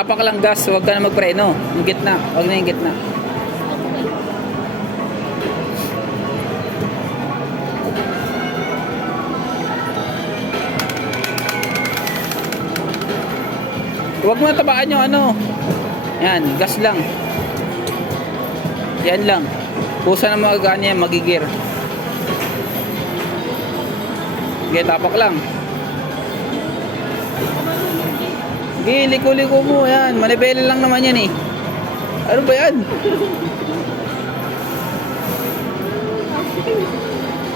Tapak lang gas, huwag ka na magpreno. Yung gitna, huwag na yung gitna. Huwag mo tabaan yung ano. Yan, gas lang. Yan lang. Pusa na magagana yan, magigir. Okay, tapak lang. Okay, liko-liko mo yan. Manibela lang naman yan eh. Ano ba yan?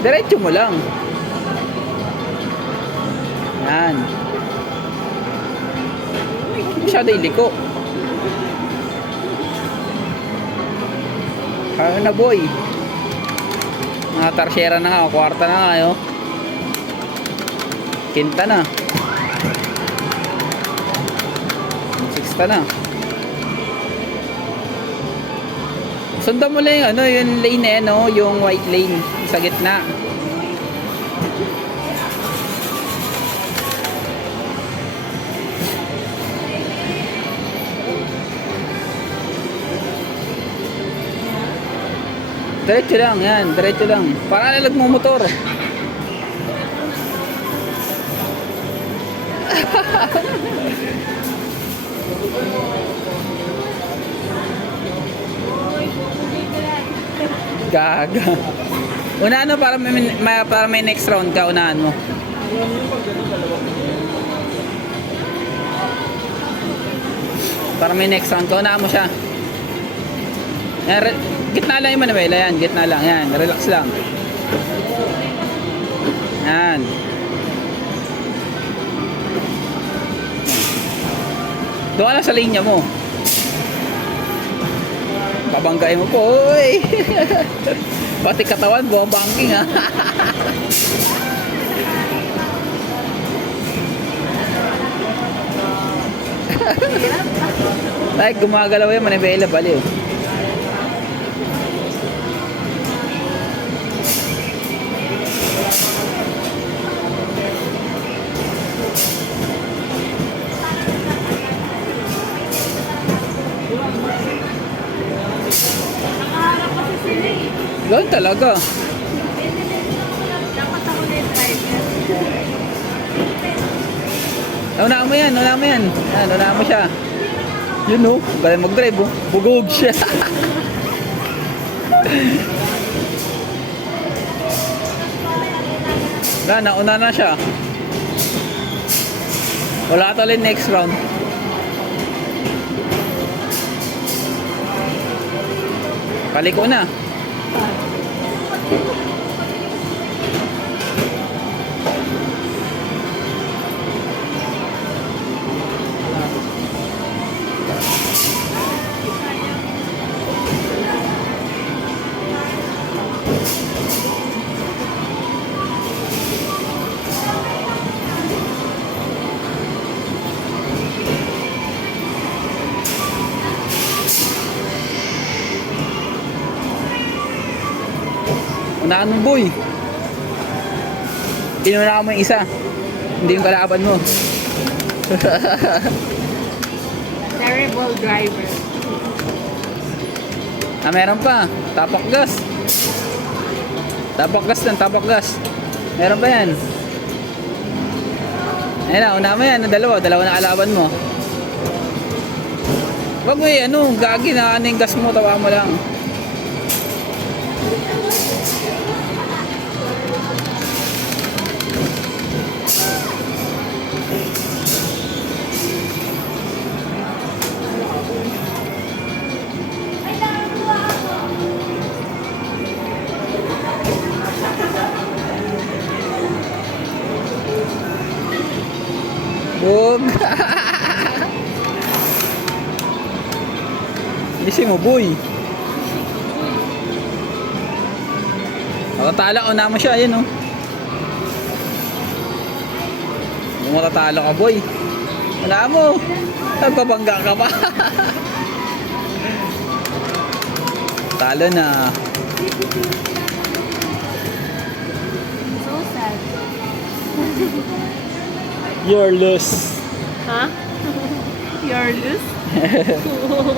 Diretso mo lang. Yan. Masyado iliko. Ano na boy? Mga tarsyera na nga, kwarta na nga yo. Kinta na. Sixta na. Sundan mo lang yung ano, yung lane eh, no? Yung white lane sa gitna. Diretso lang, yan. Diretso lang. Para nalag mo motor. Gaga. Unahan mo para may next round ka. Unahan mo. Para may next round ka. Unahan mo siya. Yan, gitna lang yung Manuela, yan, gitna lang, yan, relax lang. Yan. Doon ka lang sa linya mo. Babanggain mo po, oy. Pati katawan, bumabangking ha. Like, gumagalaw yung Manuela, baliw. Gawin talaga. Unahan mo yan, unahan mo yan. Yan, unahan mo siya. Yun no, galing mag-drive oh. Bugog siya. Wala, nauna na siya. Wala tuloy next round. Paliko na. Unahan mo boy. Inunahan mo yung isa. Hindi yung kalaban mo. Terrible driver. Ah, meron pa. Tapak gas. Tapak gas lang, tapak gas. Meron pa yan. Ayun na, unahan mo yan. Dalawa na kalaban mo. Wag mo eh, ano, gagi na ano yung gas mo, tawa mo lang. Bug. Isi mo boy. Matatalo, una mo siya, ayun oh. Matatalo ka boy. Wala mo. Nagpabangga ka pa. Talo na. So sad. You're lost. Huh? You're loose.